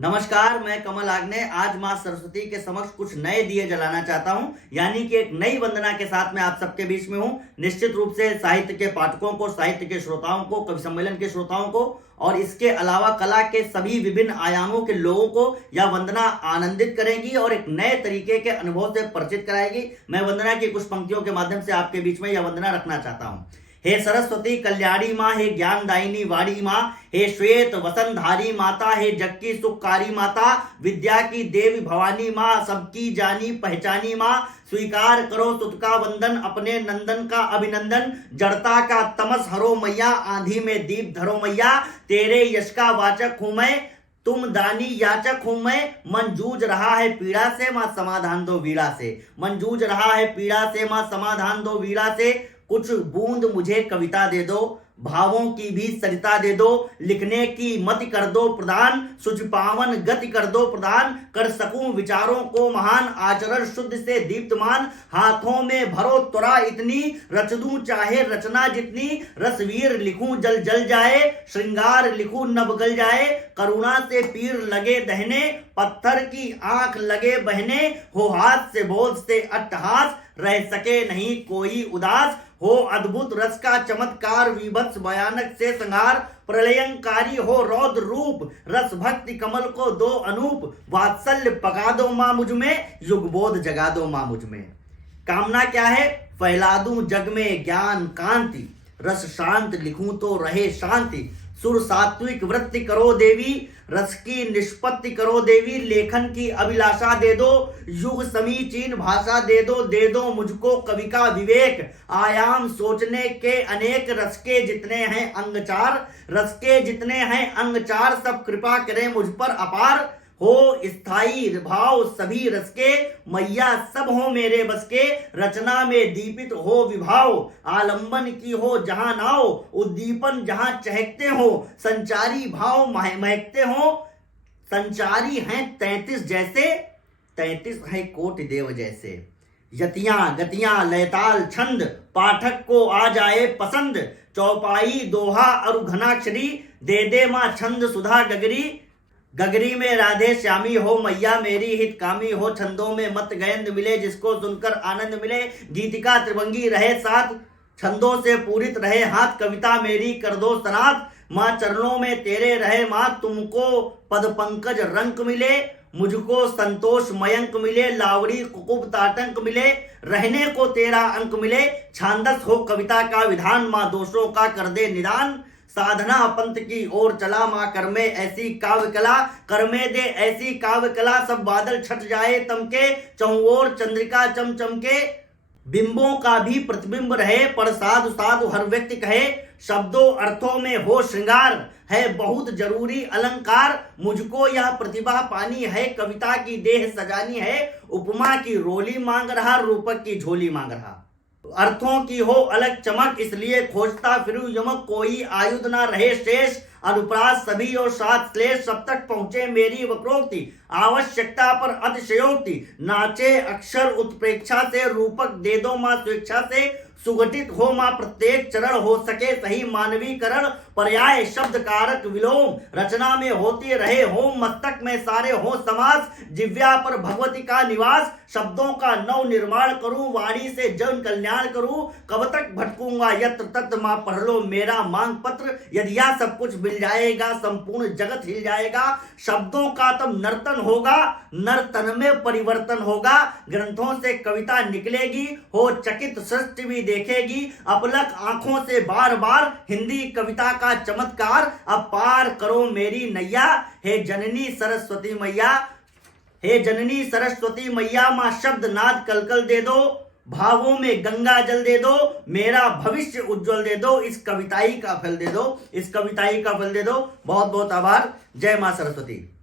नमस्कार, मैं कमल आग्ने आज मां सरस्वती के समक्ष कुछ नए दिए जलाना चाहता हूं, यानी कि एक नई वंदना के साथ मैं आप सबके बीच में हूं। निश्चित रूप से साहित्य के पाठकों को, साहित्य के श्रोताओं को, कवि सम्मेलन के श्रोताओं को और इसके अलावा कला के सभी विभिन्न आयामों के लोगों को यह वंदना आनंदित करेगी और एक नए तरीके के अनुभव से परिचित कराएगी। मैं वंदना की कुछ पंक्तियों के माध्यम से आपके बीच में यह वंदना रखना चाहता हूं। हे सरस्वती कल्याणी माँ, हे ज्ञानदायिनी वाणी माँ, हे श्वेत वसनधारी माता, हे जग की सुखकारी माता, विद्या की देवी भवानी माँ, सबकी जानी पहचानी माँ, स्वीकार करो तुझ का वंदन, अपने नंदन का अभिनंदन, जड़ता का तमस हरो मैया, आंधी में दीप धरो मैया, तेरे यश का वाचक हूं मैं, तुम दानी याचक हूं मैं। मन जूझ रहा है पीड़ा से, मां समाधान दो वीड़ा से। मन जूझ रहा है पीड़ा से, मां समाधान दो वीड़ा से। कुछ बूंद मुझे कविता दे दो, भावों की भी सरिता दे दो, लिखने की मति कर दो प्रदान, सुझ पावन गति कर दो प्रदान, कर सकूं विचारों को महान, आचरण शुद्ध से दीप्तमान, हाथों में भरो त्वरा इतनी, रच दूं चाहे रचना जितनी, रसवीर लिखूं जल जल जाए, श्रृंगार लिखूं नभ गल जाए, करुणा से पीर लगे दहने, पत्थर की आंख लगे बहने, हो हाथ से बोध से अट्टहास, रह सके नहीं कोई उदास, हो अद्भुत रस का चमत्कार, विभत्स भयानक से संहार, प्रलयंकारी हो रौद्र रूप, रस भक्ति कमल को दो अनूप, वात्सल्य पका दो मां मुझ में, युग बोध जगा दो मां मुझ में। कामना क्या है? फैला दूं जग में ज्ञान कांति, रस शांत लिखूं तो रहे शांति, सुर सात्विक वृत्ति करो देवी, रस की निष्पत्ति करो देवी, लेखन की अभिलाषा दे दो, युग समीचीन भाषा दे दो मुझको कवि का विवेक, आयाम सोचने के अनेक, रस के जितने हैं अंग चार, रस के जितने हैं अंग चार, सब कृपा करें मुझ पर अपार, हो स्थायी भाव सभी रस के, मैया सब हो मेरे बस के, रचना में दीपित हो विभाव, आलंबन की हो जहां नाव, उद्दीपन जहां चहकते हो, संचारी भाव महकते हो, संचारी हैं 33 जैसे, 33 है कोटि देव जैसे, यतियां गतियां लयताल छंद, पाठक को आ जाए पसंद, चौपाई दोहा और घनाक्षरी, दे दे मां छंद सुधा गगरी, गगरी में राधे श्यामी हो मैया, मेरी हित कामी हो, छंदों में मत गयंद मिले, जिसको सुनकर आनंद मिले, गीतिका त्रिभंगी रहे साथ, छंदों से पूरित रहे हाथ, कविता मेरी कर दो सनाथ, माँ चरणों में तेरे रहे माँ, तुमको पद पंकज रंक मिले, मुझको संतोष मयंक मिले, लावड़ी कुकुब ताटंक मिले, रहने को तेरा अंक मिले, छांदस हो कविता का विधान, माँ दोषों का कर दे निदान, साधना पंथ की ओर चला मां, कर में ऐसी काव्य कला, कर में दे ऐसी काव्य कला, सब बादल छट जाए तमके, चहुओर चंद्रिका चमचमके, बिंबों का भी प्रतिबिंब रहे, पर साधु साधु हर व्यक्ति कहे, शब्दों अर्थों में हो श्रृंगार, है बहुत जरूरी अलंकार, मुझको यह प्रतिभा पानी है, कविता की देह सजानी है, उपमा की रोली मांग रहा, रूपक की झोली मांग रहा, अर्थों की हो अलग चमक, इसलिए खोजता फिरू यमक, कोई आयुध ना रहे शेष, अनुप्रास सभी और सात श्लेष, सब तक पहुंचे मेरी वक्रोक्ति, आवश्यकता पर अतिशयोक्ति, नाचे अक्षर उत्प्रेक्षा से, रूपक दे दो मां स्वेच्छा से, सुगठित हो मां प्रत्येक चरण, हो सके सही मानवीकरण, पर्याय शब्द कारक विलोम, रचना में होती रहे होम, मस्तक में सारे हो समास, जिव्या पर भगवती का निवास, शब्दों का नव निर्माण करूं, वाणी से जन कल्याण करूं, कब तक भटकूंगा यत्र तत्र, मां पढ़ लो मेरा मांग पत्र, यदि यह सब कुछ मिल जाएगा संपूर्ण जगत हिल जाएगा, शब्दों का तब नर्तन होगा, नर्तन में परिवर्तन होगा, ग्रंथों से कविता निकलेगी, हो चकित सृष्टि भी देखेगी, अपलक आंखों से बार बार, हिंदी कविता का चमत्कार, अब पार करो मेरी नैया, हे जननी सरस्वती मैया, हे जननी सरस्वती मैया, मां शब्द नाद कलकल दे दो, भावों में गंगा जल दे दो, मेरा भविष्य उज्जवल दे दो, इस कविताई का फल दे दो, इस कविताई का फल दे दो। बहुत बहुत आभार। जय मां सरस्वती।